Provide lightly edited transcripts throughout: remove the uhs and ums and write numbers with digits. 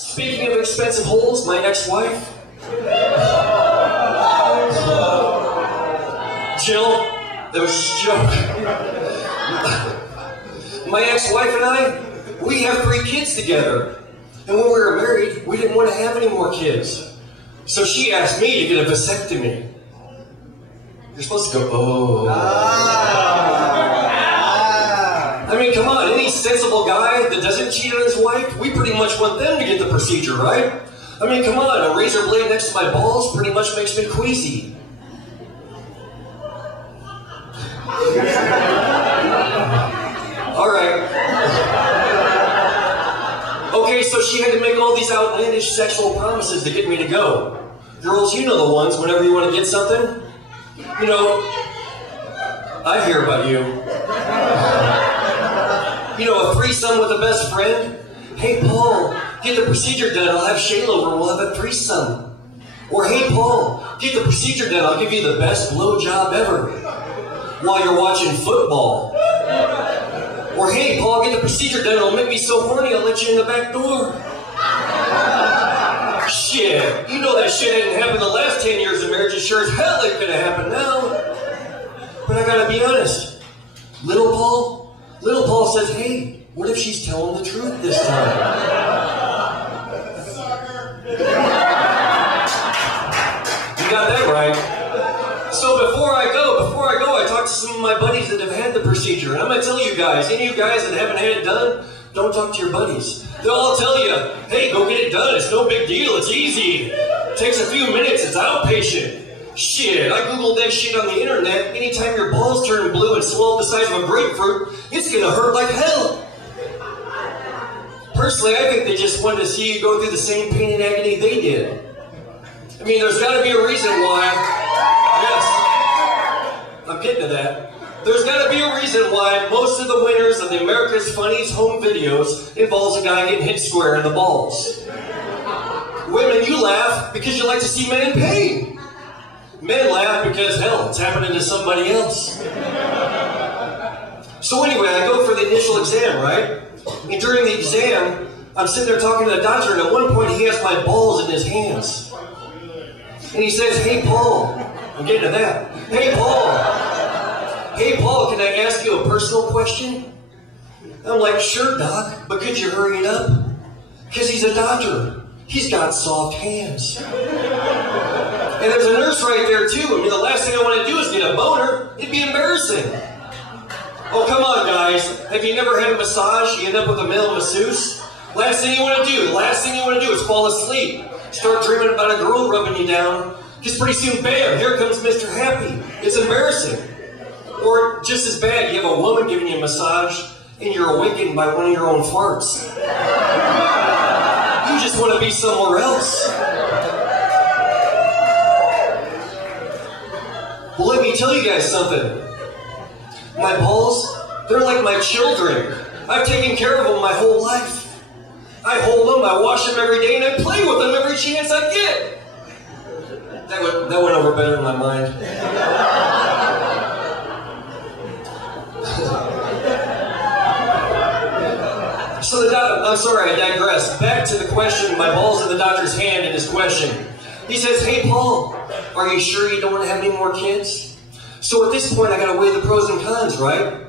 Speaking of expensive holes, my ex-wife, Jill, that was just a joke. My ex-wife and I, we have 3 kids together. And when we were married, we didn't want to have any more kids. So she asked me to get a vasectomy. You're supposed to go, oh. I mean, come on, any sensible guy that doesn't cheat on his wife, we pretty much want them to get the procedure, right? I mean, come on, a razor blade next to my balls pretty much makes me queasy. All right. Okay, so she had to make all these outlandish sexual promises to get me to go. Girls, you know the ones, whenever you want to get something. You know, I hear about you. You know, a threesome with a best friend. Hey, Paul, get the procedure done. I'll have Shayla over. We'll have a threesome. Or, hey, Paul, get the procedure done. I'll give you the best blowjob ever while you're watching football. Or, hey, Paul, get the procedure done. It'll make me so horny, I'll let you in the back door. Shit, you know that shit didn't happen the last 10 years of marriage. It sure as hell it could have happened now. But I gotta be honest. Little Paul says, hey, what if she's telling the truth this time? You got that right. So before I go, I talked to some of my buddies that have had the procedure. And I'm going to tell you guys, any of you guys that haven't had it done, don't talk to your buddies. They'll all tell you, hey, go get it done. It's no big deal. It's easy. It takes a few minutes. It's outpatient. Shit, I Googled that shit on the internet. Anytime your balls turn blue and swell up the size of a grapefruit, it's going to hurt like hell. Personally, I think they just wanted to see you go through the same pain and agony they did. I mean, there's got to be a reason why. Yes, I'm getting to that. There's got to be a reason why most of the winners of the America's Funniest Home Videos involves a guy getting hit square in the balls. Women, you laugh because you like to see men in pain. Men laugh because, hell, it's happening to somebody else. So anyway, I go for the initial exam, right? And during the exam, I'm sitting there talking to the doctor, and at one point he has my balls in his hands. And he says, hey, Paul, I'm getting to that. Hey, Paul, can I ask you a personal question? I'm like, sure, Doc, but could you hurry it up? Because he's a doctor. He's got soft hands. And there's a nurse right there, too. I mean, the last thing I want to do is get a boner. It'd be embarrassing. Oh, come on, guys. Have you never had a massage? You end up with a male masseuse? Last thing you want to do is fall asleep. Start dreaming about a girl rubbing you down. Just pretty soon, bam, here comes Mr. Happy. It's embarrassing. Or just as bad, you have a woman giving you a massage and you're awakened by one of your own farts. You just want to be somewhere else. Well, let me tell you guys something. My balls, they're like my children. I've taken care of them my whole life. I hold them, I wash them every day, and I play with them every chance I get. That went over better in my mind. So I'm sorry, I digress. Back to the question, my balls in the doctor's hand in his question. He says, hey, Paul, are you sure you don't want to have any more kids? So at this point, I got to weigh the pros and cons, right?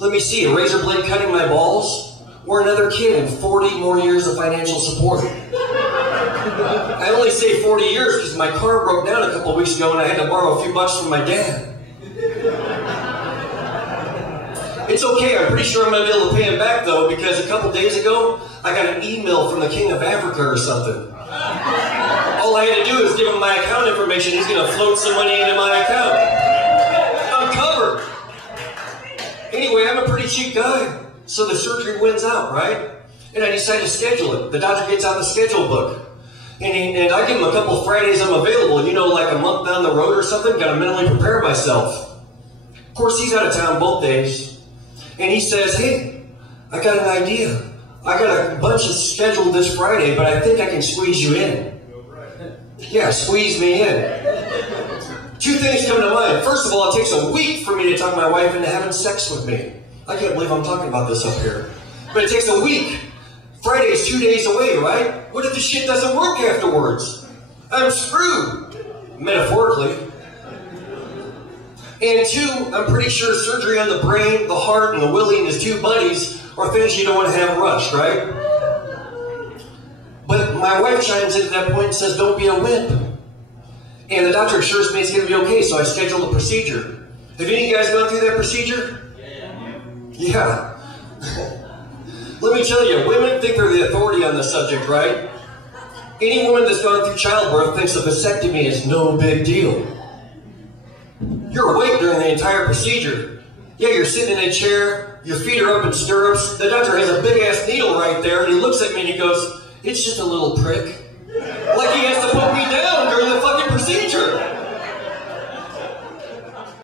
Let me see, a razor blade cutting my balls, or another kid and 40 more years of financial support. I only say 40 years because my car broke down a couple weeks ago and I had to borrow a few bucks from my dad. It's okay, I'm pretty sure I'm going to be able to pay him back though, because a couple days ago, I got an email from the King of Africa or something. All I had to do is give him my account information. He's going to float some money into my account. I'm covered. Anyway, I'm a pretty cheap guy. So the surgery wins out, right? And I decide to schedule it. The doctor gets out the schedule book. And I give him a couple Fridays I'm available, you know, like a month down the road or something. Got to mentally prepare myself. Of course, he's out of town both days. And he says, hey, I got an idea. I got a bunch of scheduled this Friday, but I think I can squeeze you in. Yeah, squeeze me in. Two things come to mind. First of all, it takes a week for me to talk my wife into having sex with me. I can't believe I'm talking about this up here. But it takes a week Friday's 2 days away, right? What if the shit doesn't work afterwards? I'm screwed, metaphorically. And two, I'm pretty sure surgery on the brain, the heart, and the willy and his two buddies are things you don't want to have rushed, right? But my wife chimes in at that point and says, don't be a wimp. And the doctor assures me it's going to be okay, so I schedule the procedure. Have any of you guys gone through that procedure? Yeah. Let me tell you, women think they're the authority on the subject, right? Any woman that's gone through childbirth thinks a vasectomy is no big deal. You're awake during the entire procedure. Yeah, you're sitting in a chair, your feet are up in stirrups, the doctor has a big-ass needle right there, and he looks at me and he goes, it's just a little prick. Like he has to put me down during the fucking procedure.